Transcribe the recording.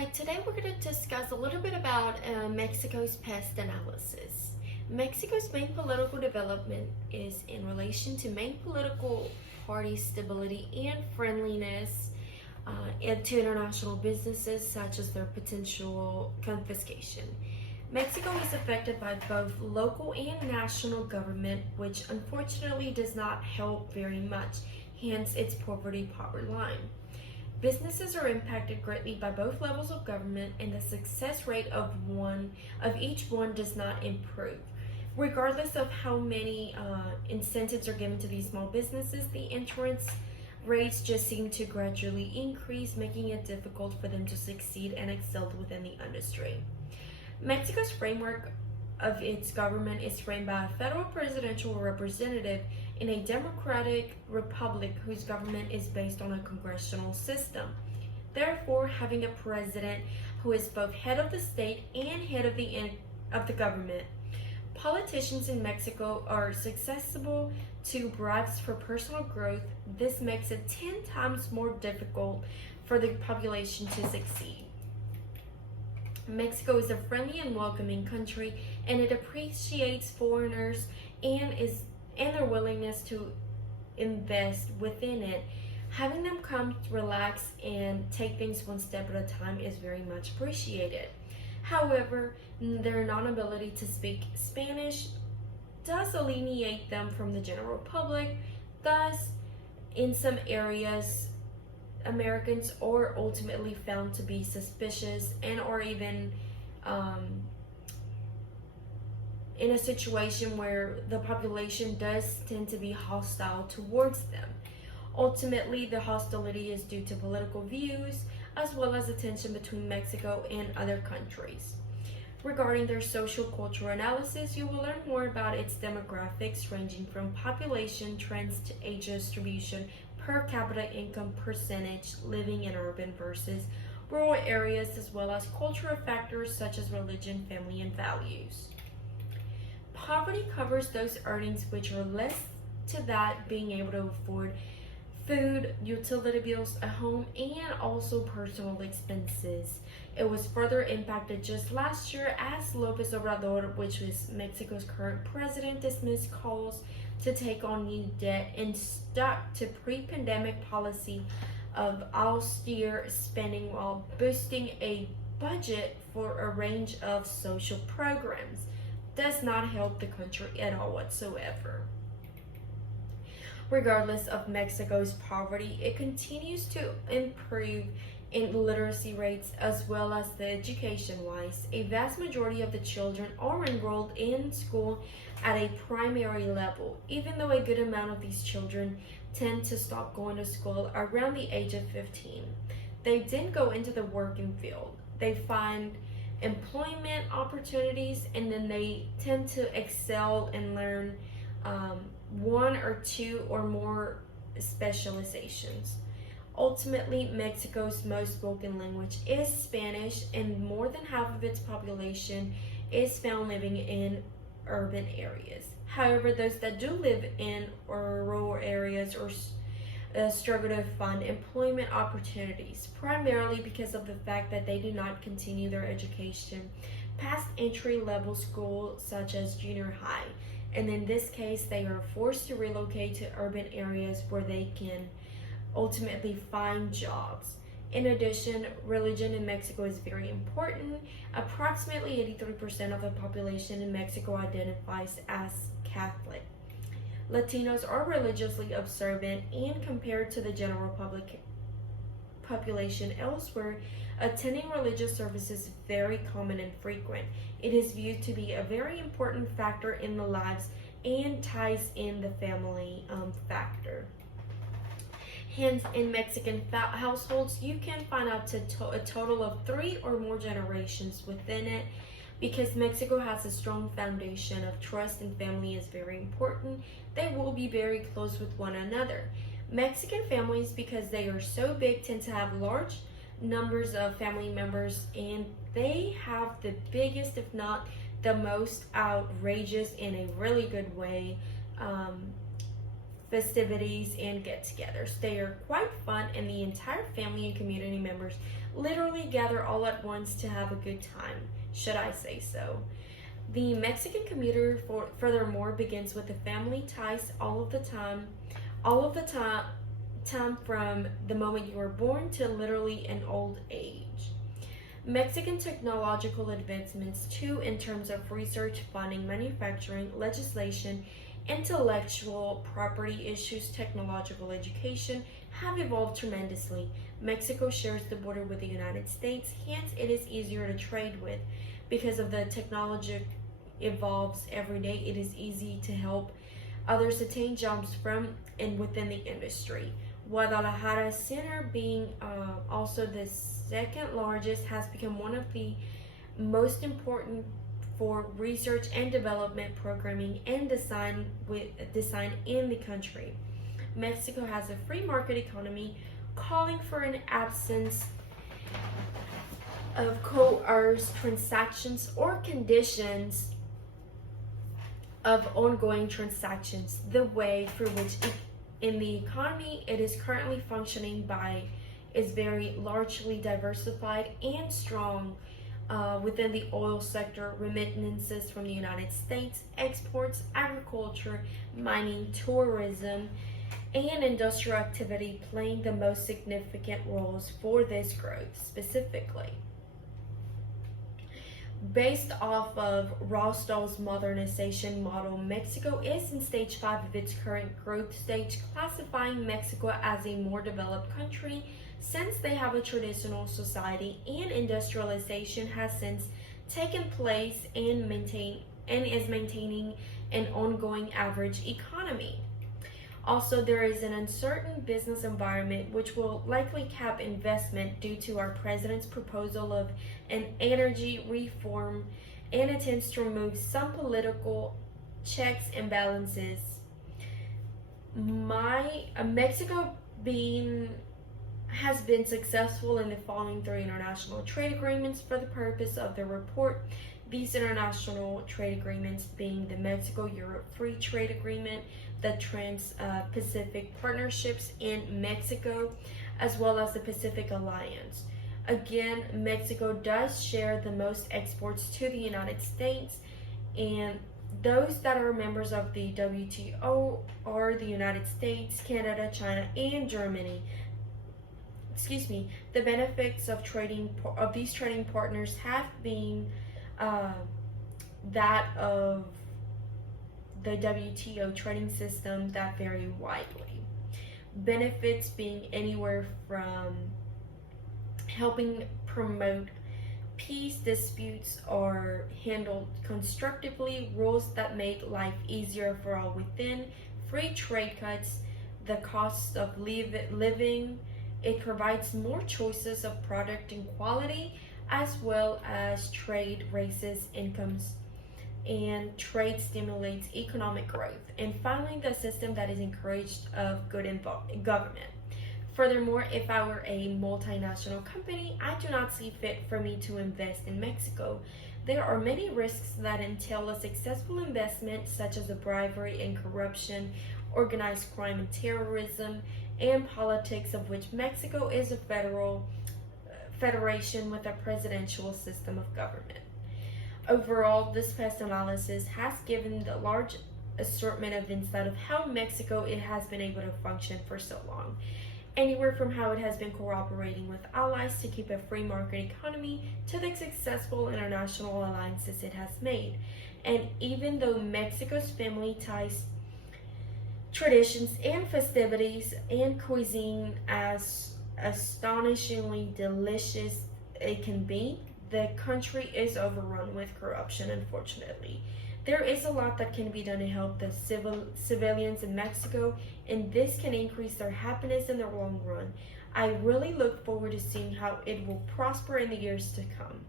Alright, today we're going to discuss a little bit about Mexico's pest analysis. Mexico's main political development is in relation to main political party stability and friendliness and to international businesses such as their potential confiscation. Mexico is affected by both local and national government, which unfortunately does not help very much, hence its poverty line. Businesses are impacted greatly by both levels of government, and the success rate of each one does not improve. Regardless of how many incentives are given to these small businesses, the entrance rates just seem to gradually increase, making it difficult for them to succeed and excel within the industry. Mexico's framework of its government is framed by a federal presidential representative in a democratic republic whose government is based on a congressional system. Therefore, having a president who is both head of the state and head of the government. Politicians in Mexico are susceptible to bribes for personal growth. This makes it 10 times more difficult for the population to succeed. Mexico is a friendly and welcoming country, and it appreciates foreigners and their willingness to invest within it. Having them come relax and take things one step at a time is very much appreciated. However, their non-ability to speak Spanish does alienate them from the general public. Thus, in some areas, Americans are ultimately found to be suspicious and or even in a situation where the population does tend to be hostile towards them. Ultimately, the hostility is due to political views as well as the tension between Mexico and other countries. Regarding their social cultural analysis, you will learn more about its demographics ranging from population trends to age distribution, per capita income percentage, living in urban versus rural areas, as well as cultural factors such as religion, family, and values. Poverty covers those earnings which are less to that being able to afford food, utility bills, a home, and also personal expenses. It was further impacted just last year as Lopez Obrador, which is Mexico's current president, dismissed calls to take on new debt and stuck to pre-pandemic policy of austere spending while boosting a budget for a range of social programs. Does not help the country at all whatsoever. Regardless of Mexico's poverty, it continues to improve in literacy rates as well as the education-wise. A vast majority of the children are enrolled in school at a primary level, even though a good amount of these children tend to stop going to school around the age of 15. They then go into the working field. They find employment opportunities, and then they tend to excel and learn one or two or more specializations. Ultimately, Mexico's most spoken language is Spanish, and more than half of its population is found living in urban areas. However, those that do live in rural areas or struggle to find employment opportunities, primarily because of the fact that they do not continue their education past entry-level school such as junior high. And in this case, they are forced to relocate to urban areas where they can ultimately find jobs. In addition, religion in Mexico is very important. Approximately 83% of the population in Mexico identifies as Catholic. Latinos are religiously observant, and compared to the general population elsewhere, attending religious services is very common and frequent. It is viewed to be a very important factor in the lives and ties in the family factor. Hence, in Mexican households, you can find out to a total of 3 or more generations within it. Because Mexico has a strong foundation of trust and family is very important, they will be very close with one another. Mexican families, because they are so big, tend to have large numbers of family members, and they have the biggest, if not the most outrageous in a really good way, festivities, and get-togethers. They are quite fun, and the entire family and community members literally gather all at once to have a good time, should I say so. The Mexican community, furthermore, begins with the family ties all of the time from the moment you were born to literally an old age. Mexican technological advancements, too, in terms of research, funding, manufacturing, legislation, intellectual property issues, technological education, have evolved tremendously. Mexico shares the border with the United States, hence it is easier to trade with. Because of the technology evolves every day, it is easy to help others attain jobs from and within the industry. Guadalajara Center, being also the second largest, has become one of the most important for research and development, programming, and design in the country. Mexico has a free market economy, calling for an absence of coerced transactions or conditions of ongoing transactions. The way through which in the economy it is currently functioning by is very largely diversified and strong. Within the oil sector, remittances from the United States, exports, agriculture, mining, tourism, and industrial activity playing the most significant roles for this growth specifically. Based off of Rostow's modernization model, Mexico is in stage 5 of its current growth stage, classifying Mexico as a more developed country since they have a traditional society, and industrialization has since taken place and is maintaining an ongoing average economy. Also, there is an uncertain business environment which will likely cap investment due to our president's proposal of an energy reform and attempts to remove some political checks and balances. Mexico has been successful in the following 3 international trade agreements for the purpose of the report. These international trade agreements being the Mexico-Europe Free Trade Agreement, the Trans-Pacific Partnerships in Mexico, as well as the Pacific Alliance. Again, Mexico does share the most exports to the United States, and those that are members of the WTO are the United States, Canada, China, and Germany. The benefits of these trading partners have been that of the WTO trading system that vary widely. Benefits being anywhere from helping promote peace, disputes are handled constructively, rules that make life easier for all within, free trade cuts, the cost of living. It provides more choices of product and quality, as well as trade raises incomes, and trade stimulates economic growth. And finally, the system that is encouraged of good government. Furthermore, if I were a multinational company, I do not see fit for me to invest in Mexico. There are many risks that entail a successful investment, such as bribery and corruption, organized crime and terrorism, and politics, of which Mexico is a federation with a presidential system of government. Overall, this past analysis has given the large assortment of insight of how Mexico has been able to function for so long. Anywhere from how it has been cooperating with allies to keep a free market economy to the successful international alliances it has made. And even though Mexico's family ties, traditions, and festivities and cuisine as astonishingly delicious it can be, the country is overrun with corruption, unfortunately. There is a lot that can be done to help the civilians in Mexico, and this can increase their happiness in the long run. I really look forward to seeing how it will prosper in the years to come.